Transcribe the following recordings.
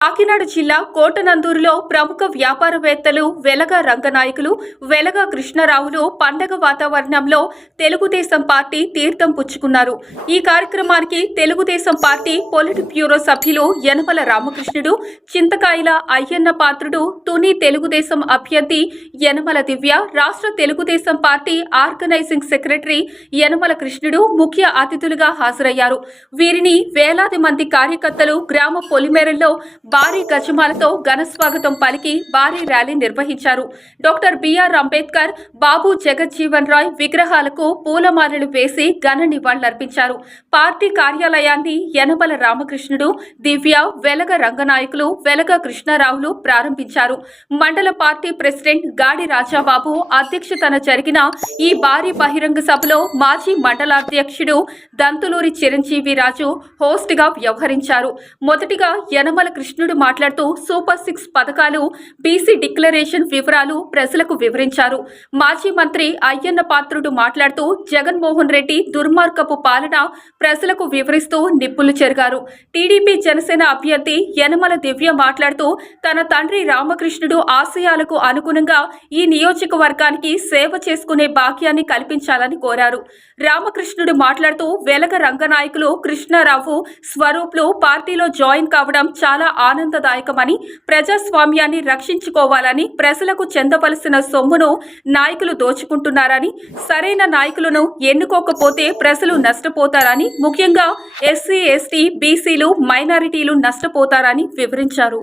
కాకినాడ జిల్లా కోటనందూరులో ప్రముఖ వ్యాపారవేత్తలు వెలగ రంగనాయకులు వెలగ కృష్ణారావులు పండగ వాతావరణంలో తెలుగుదేశం పార్టీ తీర్థం పుచ్చుకున్నారు. ఈ కార్యక్రమానికి తెలుగుదేశం పార్టీ పొలిట్ బ్యూరో సభ్యులు యనమల రామకృష్ణుడు చింతకాయల అయ్యన్న పాత్రుడు తుని తెలుగుదేశం అభ్యర్థి యనమల దివ్య రాష్ట్ర Telugu Desam party organising secretary Yanamala Krishnudu ముఖ్య అతిథులుగా హాజరయ్యారు. వీరిని వేలాది మంది కార్యకర్తలు గ్రామ పొలిమేరల్లో భారీ గజమాలతో ఘన స్వాగతం పలికి భారీ ర్యాలీ నిర్వహించారు. డాక్టర్ బిఆర్ అంబేద్కర్ బాబు జగజ్జీవన్ రాయ్ విగ్రహాలకు పూలమాలలు వేసి ఘన నివాళులర్పించారు. పార్టీ కార్యాలయాన్ని యనమల రామకృష్ణుడు దివ్య వెలగ రంగనాయకులు వెలగ కృష్ణారావులు ప్రారంభించారు. మండల పార్టీ ప్రెసిడెంట్ గాడి రాజాబాబు అధ్యక్షతన జరిగిన ఈ భారీ బహిరంగ సభలో మాజీ మండలాధ్యక్షుడు దంతులూరి చిరంజీవి రాజు హోస్ట్గా వ్యవహరించారు. మొదటిగా యనమల కృష్ణ కృష్ణుడు మాట్లాడుతూ సూపర్ సిక్స్ పథకాలు బీసీ డిక్లరేషన్ వివరాలు ప్రజలకు వివరించారు. మాజీ మంత్రి అయ్యన్న పాత్రుడు మాట్లాడుతూ జగన్మోహన్ రెడ్డి దుర్మార్గపు పాలన ప్రజలకు వివరిస్తూ నిప్పులు చెరిగారు. టీడీపీ జనసేన అభ్యర్థి యనమల దివ్య మాట్లాడుతూ తన తండ్రి రామకృష్ణుడు ఆశయాలకు అనుగుణంగా ఈ నియోజకవర్గానికి సేవ చేసుకునే భాగ్యాన్ని కల్పించాలని కోరారు. రామకృష్ణుడు మాట్లాడుతూ వెలగ రంగనాయకులు కృష్ణారావు స్వరూప్లు పార్టీలో జాయిన్ కావడం చాలా ఆనందదాయకమని ప్రజాస్వామ్యాన్ని రక్షించుకోవాలని ప్రజలకు చెందవలసిన సొమ్మును నాయకులు దోచుకుంటున్నారని సరైన నాయకులను ఎన్నుకోకపోతే ప్రజలు నష్టపోతారని ముఖ్యంగా ఎస్సీ ఎస్టీ బీసీలు మైనారిటీలు నష్టపోతారని వివరించారు.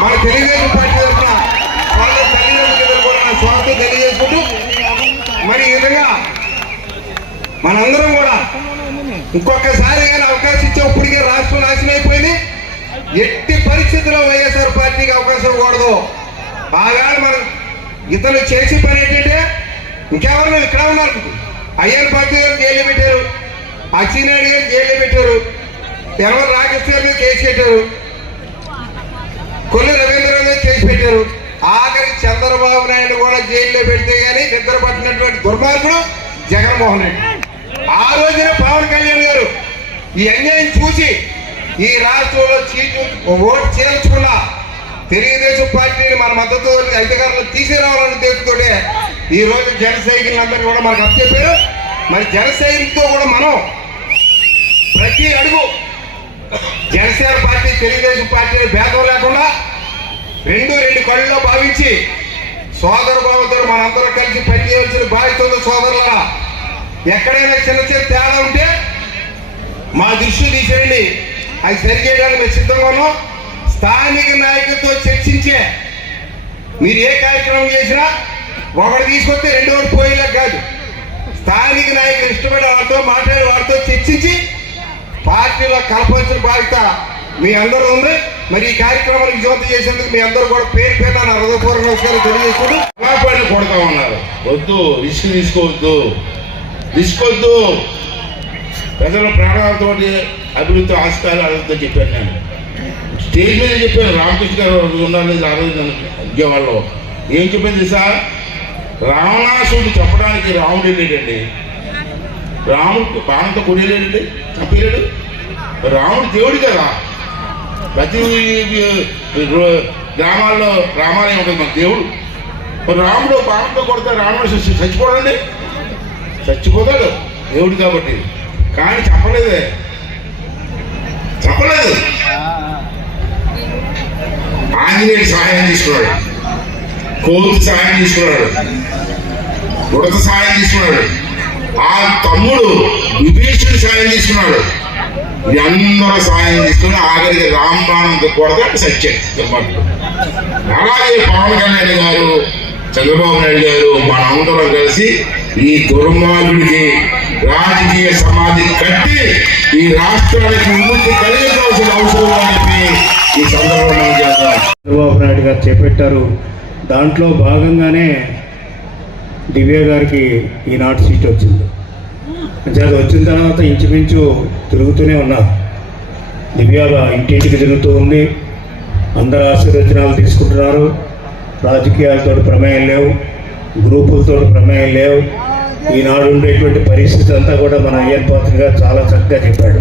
మన తెలుగుదేశం పార్టీ తరఫున వాళ్ళ తల్లిదండ్రులకు కూడా నా స్వాగతం తెలియజేసుకుంటూ మరి ఈ విధంగా మనందరం కూడా ఇంకొకసారి కానీ అవకాశం ఇచ్చే ఇప్పటికే రాష్ట్రం నాశనం అయిపోయింది. ఎట్టి పరిస్థితుల్లో వైఎస్ఆర్ పార్టీకి అవకాశం కూడదు బాగా మనం ఇతరులు చేసి పని ఏంటంటే ఇంకెవరు ఇక్కడ ఉన్నారు. అయ్యన్ పార్టీ గారు జైలు పెట్టారు అచ్చినాయుడు గారు జైలు పెట్టారు ఎవరు రాకేష్ గారు మీద కేసు పెట్టారు కొల్లు రవీంద్ర గారు చేసి పెట్టారు. ఆఖరి చంద్రబాబు నాయుడు కూడా జైల్లో పెడితే గానీ నిద్ర పట్టినటువంటి దుర్మార్గుడు జగన్మోహన్ రెడ్డి. ఆ రోజున పవన్ కళ్యాణ్ గారు ఈ అన్యాయం చూసి ఈ రాష్ట్రంలో చీటు ఓటు చేయించుకున్న తెలుగుదేశం పార్టీని మన మద్దతు అధికారులు తీసుకురావాలని ఉద్దేశంతోటే ఈ రోజు జన సైకిల్ కూడా మనకు అప్పచెప్పారు. మరి జన సైకిల్తో కూడా మనం ప్రతి అడుగు జనసేన పార్టీ తెలుగుదేశం పార్టీని భేదం లేకుండా రెండు రెండు కళ్ళలో భావించి సోదర భావంతో మనందరం కలిసి పనిచేయవలసిన బాధ్యత సోదరులరా. సోదరుల ఎక్కడైనా చిన్న చిన్న తేడా ఉంటే మా దృష్టి తీసేయండి. అది సరిచేయడానికి మేము సిద్ధంగా ఉన్నాం. స్థానిక నాయకులతో చర్చించే మీరు ఏ కార్యక్రమం చేసినా ఒకటి తీసుకొస్తే రెండు ఒకటి పోయేలా కాదు. స్థానిక నాయకులు ఇష్టపడే వాళ్ళతో మాట్లాడే వాళ్ళతో చర్చించి పార్టీలో కలపాల్సిన బాధ్యత మీ అందరూ ఉంది. మరి ఈ కార్యక్రమానికి జ్యోతి చేసేందుకు మీ అందరూ కూడా పేరు పేరు నా హృదయపూర్వక నమస్కారం తెలియజేసుకుంటూ కొడతా ఉన్నారు వద్దు రిస్క్ తీసుకోవద్దు. రిస్క్ ప్రజల ప్రాణాలతో అభివృద్ధి ఆస్కారాలు అడుగుతా చెప్పాను నేను. స్టేజ్ మీద చెప్పాను రామకృష్ణ గారు ఉండాలి ఆ రోజు విజయవాడలో ఏం చెప్పింది సార్ రావణాసుడు చెప్పడానికి రాముడు వెళ్ళాడండి. రాముడు బాణంతో కొనేలేడండి చంపేలేడు రాముడు దేవుడు కదా. ప్రతి గ్రామాల్లో రామాలయం ఉంటుంది మన దేవుడు. రాముడు బాణంతో కొడితే రావణుడు చచ్చిపోడండి. చచ్చిపోతాడు. దేవుడు కాబట్టి. కానీ చెప్పలేదే. చెప్పలేదు. ఆంజనేయుడు సహాయం తీసుకున్నాడు. కోతి సహాయం తీసుకున్నాడు. ఉడత సహాయం తీసుకున్నాడు. ఆ తమ్ముడు విభీషణుడు సహాయం తీసుకున్నాడు. ఇది అందరూ సహాయం తీసుకుని ఆఖరికి రాంబాణంతో కూడా సత్యం. అలాగే పవన్ కళ్యాణ్ గారు చంద్రబాబు నాయుడు గారు మనందరం కలిసి ఈ దుర్మార్గుడికి రాజకీయ సమాధి కట్టి ఈ రాష్ట్రానికి విముక్తి కలిగించాల్సిన అవసరం అని ఈ సందర్భంగా చంద్రబాబు నాయుడు గారు చేపట్టారు. దాంట్లో భాగంగానే దివ్య గారికి ఈనాటి సీట్ వచ్చింది. అంటే అది వచ్చిన తర్వాత ఇంచుమించు తిరుగుతూనే ఉన్నారు. దివ్య ఇంటింటికి తిరుగుతూ ఉంది. అందరు ఆశీర్వచనాలు తీసుకుంటున్నారు. రాజకీయాలతో ప్రమేయం లేవు. గ్రూపులతో ప్రమేయం లేవు. ఈనాడు ఉండేటువంటి పరిస్థితి అంతా కూడా మన అయ్యన్ పాత్ర గారు చాలా చక్కగా చెప్పాడు.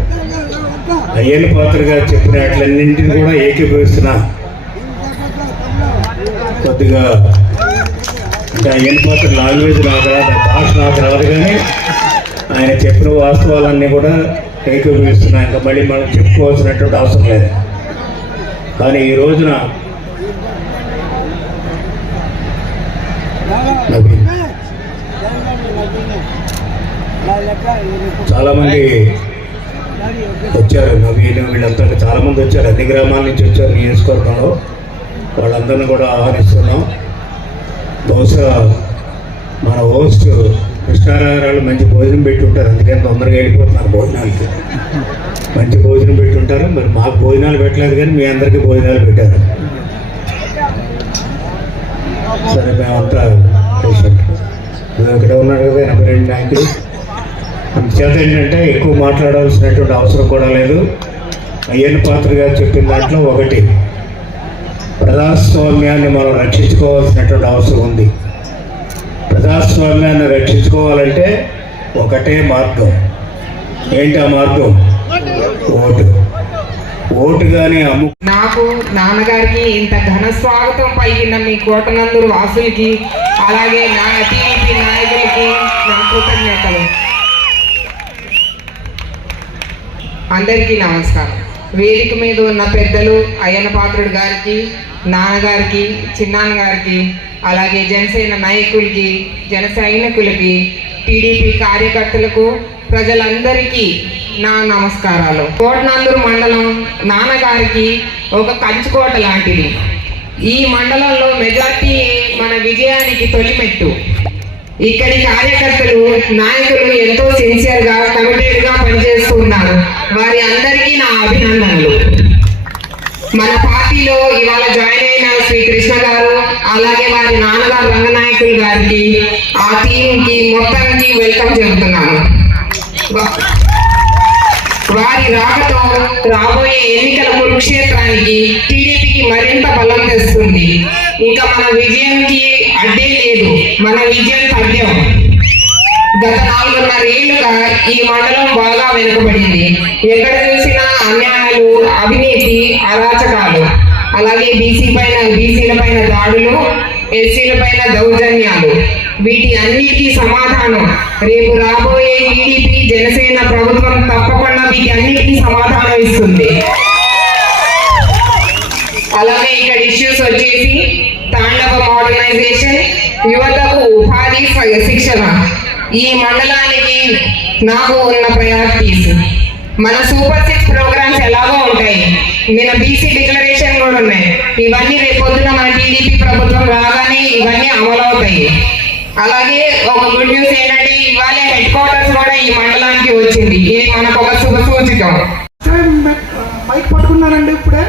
అయ్యన్ పాత్ర గారు చెప్పిన వాటిలన్నింటినీ కూడా ఏకీభవిస్తున్నా. కొద్దిగా అంటే అయ్యన్ పాత్ర లాంగ్వేజ్ నాకు రాదు భాష నాకు రాదు కానీ ఆయన చెప్పిన వాస్తవాలన్నీ కూడా ఏకీభవిస్తున్నా. ఇంకా మళ్ళీ మనం చెప్పుకోవాల్సినటువంటి అవసరం లేదు. కానీ ఈ రోజున నవీన్ చాలామంది వచ్చారు. నవీన్ వీళ్ళంతా చాలామంది వచ్చారు. అన్ని గ్రామాల నుంచి వచ్చారు నియోజకవర్గంలో. వాళ్ళందరినీ కూడా ఆహ్వానిస్తున్నాం. బహుశా మన హోస్ట్ కృష్ణారావు మంచి భోజనం పెట్టి ఉంటారు అందుకని తొందరగా వెళ్ళిపోతున్నారు భోజనాలకి. మంచి భోజనం పెట్టి ఉంటారు మరి మాకు భోజనాలు పెట్టలేదు కానీ మీ అందరికీ భోజనాలు పెట్టారు. సరే మేమంతా పేషెంట్ ఇక్కడ ఉన్నాడు కదా ఎనభై రెండు నాయకులు. అందుచేత ఏంటంటే ఎక్కువ మాట్లాడాల్సినటువంటి అవసరం కూడా లేదు. అయ్యన్న పాత్ర గారు చెప్పిన దాంట్లో ఒకటి. ప్రజాస్వామ్యాన్ని మనం రక్షించుకోవాల్సినటువంటి అవసరం ఉంది. ప్రజాస్వామ్యాన్ని రక్షించుకోవాలంటే ఒకటే మార్గం. ఏంటి ఆ మార్గం? ఓటు. ఓటుగానే అమ్ము. నాకు నాన్నగారికి ఇంత ఘన స్వాగతం పలికిన మీ కోటనందూరు వాసులకి అలాగే నా టీడీపీ నాయకులకి నా కృతజ్ఞతలు. అందరికీ నమస్కారం. వేదిక మీద ఉన్న పెద్దలు అయ్యన్న పాత్రుడు గారికి నాన్నగారికి చిన్నాన్న గారికి అలాగే జనసేన నాయకులకి జన సైనికులకి టీడీపీ కార్యకర్తలకు ప్రజలందరికీ నా నమస్కారాలు. కోటనందూరు మండలం నాన్నగారికి ఒక కంచుకోట లాంటిది. ఈ మండలంలో మెజార్టీ మన విజయానికి తొలిమెట్టు. ఇక్కడి కార్యకర్తలు నాయకులు ఎంతో సిన్సియర్గా కమిటెడ్గా పనిచేస్తున్నారు వారి అందరికీ నా అభినందనలు. మన పార్టీలో ఇవాళ జాయిన్ అయిన శ్రీ కృష్ణ గారు అలాగే వారి నాన్నగారు రంగనాయకులు గారికి ఆ టీంకి మొత్తానికి వెల్కమ్ చెబుతున్నాను. వా- వారి రాకతో రాబోయే ఎన్నికల కురుక్షేత్రానికి టీడీపీకి మరింత బలం తెస్తుంది. ఇంకా మన విజయానికి అడ్డే లేదు. మన విజయం తథ్యం గత నాలుగున్నర ఏళ్ళుగా ఈ మండలం బాగా వెనుకబడింది. ఎక్కడ చూసినా అన్యాయాలు అవినీతి అరాచకాలు. అలాగే బీసీ పైన బీసీల పైన దాడులు ఎస్సీల పైన దౌర్జన్యాలు. వీటి అన్నిటికీ సమాధానం. రేపు రాబోయే టీడీపీ జనసేన ప్రభుత్వం తప్పకుండా వీటి అన్నిటికీ సమాధానం ఇస్తుంది. అలాగే ఇక్కడ ఇష్యూస్ వచ్చేసి తాండవ మోడర్నైజేషన్ యువతకు ఉపాధి శిక్షణ. ఈ మండలానికి నాకు ఉన్న ప్రయారిటీస్ మన సూపర్ సిక్స్ ప్రోగ్రామ్స్ ఎలాగో ఉంటాయి. నిన్న బీసీ డిక్లరేషన్ కూడా ఉన్నాయి. ఇవన్నీ రేపొద్దున మన టీడీపీ ప్రభుత్వం రాగానే ఇవన్నీ అమలవుతాయి. అలాగే ఒక గుడ్ న్యూస్ ఏంటంటే ఇవాళ హెడ్ క్వార్టర్స్ కూడా ఈ మండలానికి వచ్చింది. ఇది మనకు ఒక శుభ సూచికం మైక్ పట్టుకున్నానండి ఇప్పుడే?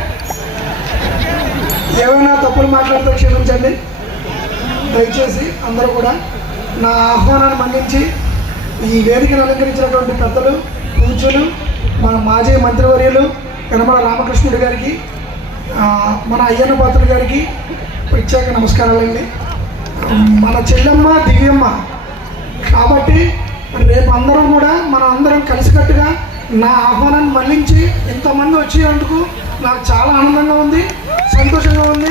ఏమైనా తప్పులు మాట్లాడితే క్షమించండి. దయచేసి అందరూ కూడా నా ఆహ్వానాన్ని మన్నించి ఈ వేదికను అలంకరించినటువంటి పెద్దలు పూజలు మన మాజీ మంత్రివర్యులు కనమల రామకృష్ణుడి గారికి మన అయ్యన్న పాత్రుడు గారికి ప్రత్యేక నమస్కారాలండి. మన చెల్లెమ్మ దివ్యమ్మ. కాబట్టి రేపు అందరం కూడా మనం అందరం కలిసికట్టుగా నా ఆహ్వానాన్ని మళ్ళించి ఇంతమంది వచ్చేందుకు నాకు చాలా ఆనందంగా ఉంది సంతోషంగా ఉంది.